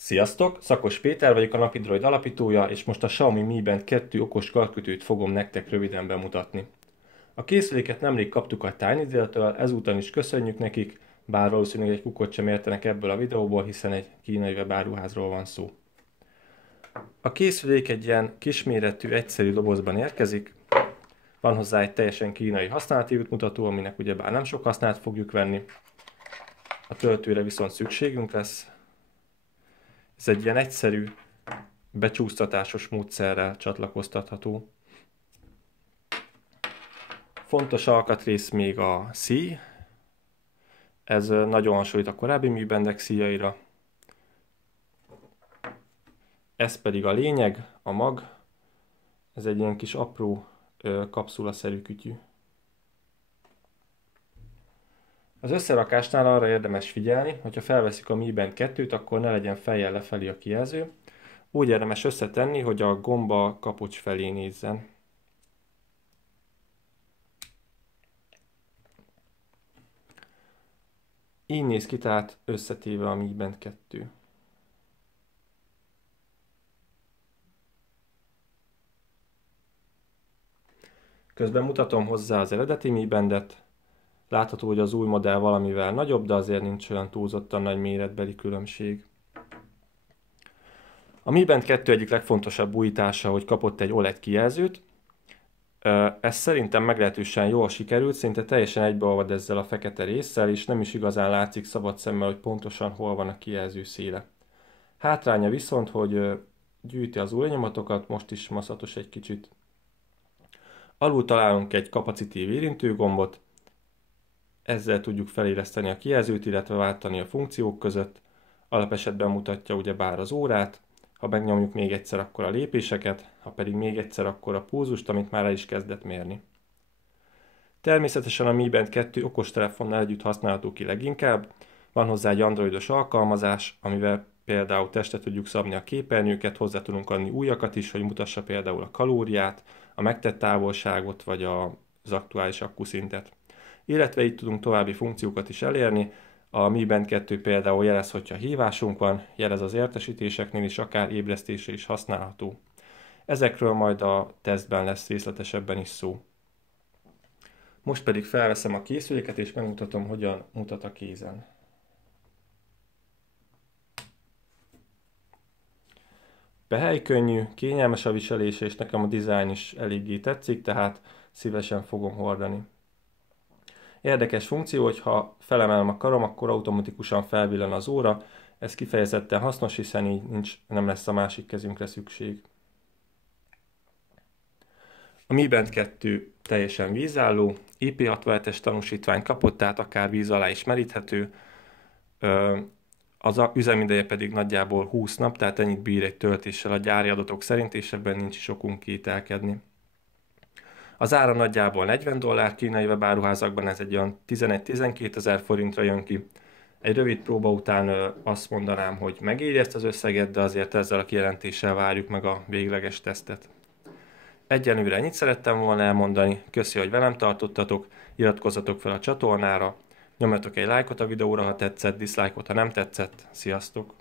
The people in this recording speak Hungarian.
Sziasztok! Szakos Péter vagyok, a Napi Droid alapítója, és most a Xiaomi Mi Band 2 okos karkötőt fogom nektek röviden bemutatni. A készüléket nemrég kaptuk a Tinydale-től, ezúton is köszönjük nekik, bár valószínűleg egy kukot sem értenek ebből a videóból, hiszen egy kínai webáruházról van szó. A készülék egy ilyen kisméretű, egyszerű dobozban érkezik, van hozzá egy teljesen kínai használati útmutató, aminek ugyebár nem sok hasznát fogjuk venni. A töltőre viszont szükségünk lesz. Ez egy ilyen egyszerű, becsúsztatásos módszerrel csatlakoztatható. Fontos alkatrész még a szíj. Ez nagyon hasonlít a korábbi Mi Bandek szíjaira. Ez pedig a lényeg, a mag. Ez egy ilyen kis apró kapszulaszerű kütyű. Az összerakásnál arra érdemes figyelni, hogyha felveszik a Mi Band 2-t, akkor ne legyen fejjel lefelé a kijelző. Úgy érdemes összetenni, hogy a gomba kapocs felé nézzen. Így néz ki tehát összetéve a Mi Band 2. Közben mutatom hozzá az eredeti Mi Bandet. Látható, hogy az új modell valamivel nagyobb, de azért nincs olyan túlzottan nagy méretbeli különbség. A Mi Band 2 egyik legfontosabb újítása, hogy kapott egy OLED kijelzőt. Ez szerintem meglehetősen jól sikerült, szinte teljesen egybeolvad ezzel a fekete résszel, és nem is igazán látszik szabad szemmel, hogy pontosan hol van a kijelző széle. Hátránya viszont, hogy gyűjti az ujjnyomatokat, most is maszatos egy kicsit. Alul találunk egy kapacitív érintőgombot, ezzel tudjuk feléleszteni a kijelzőt, illetve váltani a funkciók között. Alapesetben mutatja ugyebár az órát, ha megnyomjuk még egyszer, akkor a lépéseket, ha pedig még egyszer, akkor a pulzust, amit már el is kezdett mérni. Természetesen a Mi Band 2 okostelefonnal együtt használható ki leginkább. Van hozzá egy androidos alkalmazás, amivel például testre tudjuk szabni a képernyőket, hozzá tudunk adni újakat is, hogy mutassa például a kalóriát, a megtett távolságot vagy az aktuális akkuszintet. Illetve így tudunk további funkciókat is elérni. A Mi Band 2 például jelez, hogyha hívásunk van, jelez az értesítéseknél is, akár ébresztésre is használható. Ezekről majd a tesztben lesz részletesebben is szó. Most pedig felveszem a készüléket és megmutatom, hogyan mutat a kézen. Behely-könnyű, kényelmes a viselése, és nekem a dizájn is eléggé tetszik, tehát szívesen fogom hordani. Érdekes funkció, hogy ha felemelem a karom, akkor automatikusan felvillan az óra. Ez kifejezetten hasznos, hiszen így nem lesz a másik kezünkre szükség. A Mi Band 2 teljesen vízálló, IP67-es tanúsítványt kapott, tehát akár víz alá is meríthető. Az üzemideje pedig nagyjából 20 nap, tehát ennyit bír egy töltéssel a gyári adatok szerint, és ebben nincs is okunk kételkedni. Az ára nagyjából $40 kínai webáruházakban, ez egy olyan 11-12 ezer forintra jön ki. Egy rövid próba után azt mondanám, hogy megéri ezt az összeget, de azért ezzel a kijelentéssel várjuk meg a végleges tesztet. Egyenlőre ennyit szerettem volna elmondani, köszi, hogy velem tartottatok, iratkozzatok fel a csatornára, nyomjatok egy lájkot a videóra, ha tetszett, diszlájkot, ha nem tetszett, sziasztok!